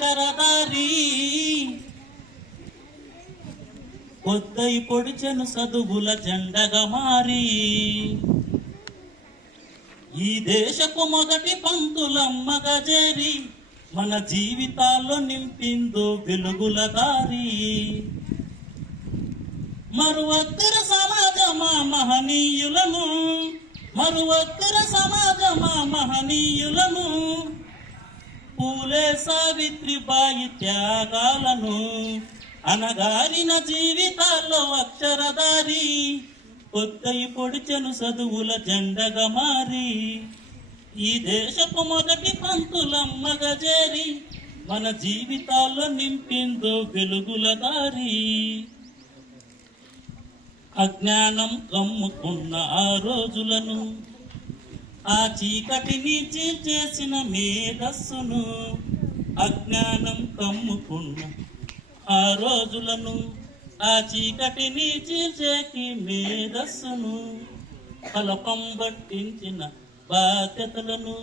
అక్షరధారి పొద్దై పొడిచెను చదువుల జెండగా మారి ఈ దేశపు మొదటి పంతులమ్మగా చేరి మన జీవితాల్లో నింపిందో వెలుగుల దారి. మరువద్దర సమాజమా మహనీయులను, మరువద్దర సమాజమా మహనీయులను, పూలే సావిత్రిబాయి త్యాగాలను, అనగారిన జీవితాల్లో అక్షరధారి పొద్దై పొడిచెను చదువుల జెండగా మారి ఈ దేశపు మొదటి పంతులమ్మగా చేరి మన జీవితాల్లో నింపిందో వెలుగుల దారి. అజ్ఞానం కమ్ముకున్న ఆ రోజులను, ఆ చీకటిని చీల్చేసిన మేధస్సును, అజ్ఞానం కమ్ముకున్న ఆ రోజులను, ఆ చీకటిని చీల్చేకి మేధస్సును, కలపం పట్టించిన బాధ్యతలను,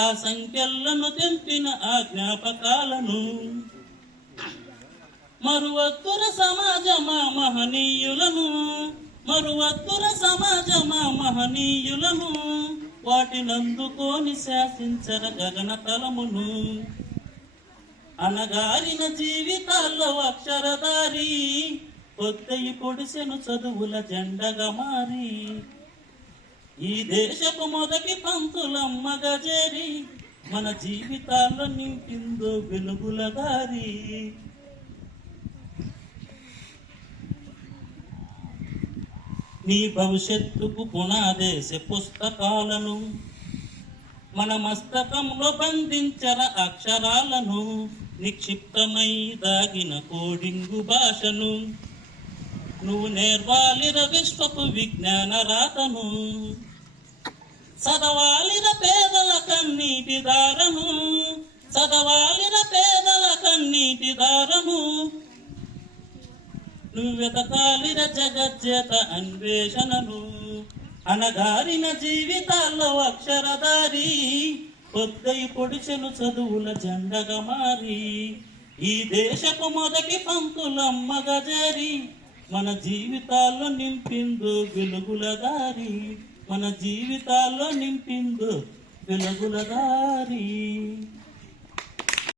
ఆ సంఖ్యలను తెంపిన ఆ జ్ఞాపకాలను, మరువద్దుర సమాజమా మహనీయులను, మరువద్దుర సమాజమా మహనీయులను, వాటినందుకోని శాసించర గగన తలమును, అనగారిన జీవితాల్లో అక్షరధారి పొద్దై పొడిసెను చదువుల జెండగా మారి ఈ దేశపు మొదటి పంతులమ్మగా చేరి మన జీవితాల్లో నింపిందో వెలుగుల దారి. నీ భవిష్యత్తుకు పునాదేశ పుస్తకాలను, మన మస్తకంలో బంధించర అక్షరాలను, నిక్షిప్తమై దాగిన కోడింగు భాషను, నువ్వు నేర్వాలిర విశ్వపు విజ్ఞాన రాతను, చదవాలిర పేదల కన్నీటి దారము, చదవాలిర పేదల కన్నీటి దారము, నువ్వెతకాలిర జగజ్జేత అన్వేషణను, అనగారిన జీవితాల్లో అక్షరధారి పొద్దై పొడిచెను చదువుల జెండగా మారి ఈ దేశపు మొదటి పంతులమ్మగా చేరి మన జీవితాల్లో నింపిందో వెలుగుల దారి, మన జీవితాల్లో నింపిందో వెలుగుల దారి.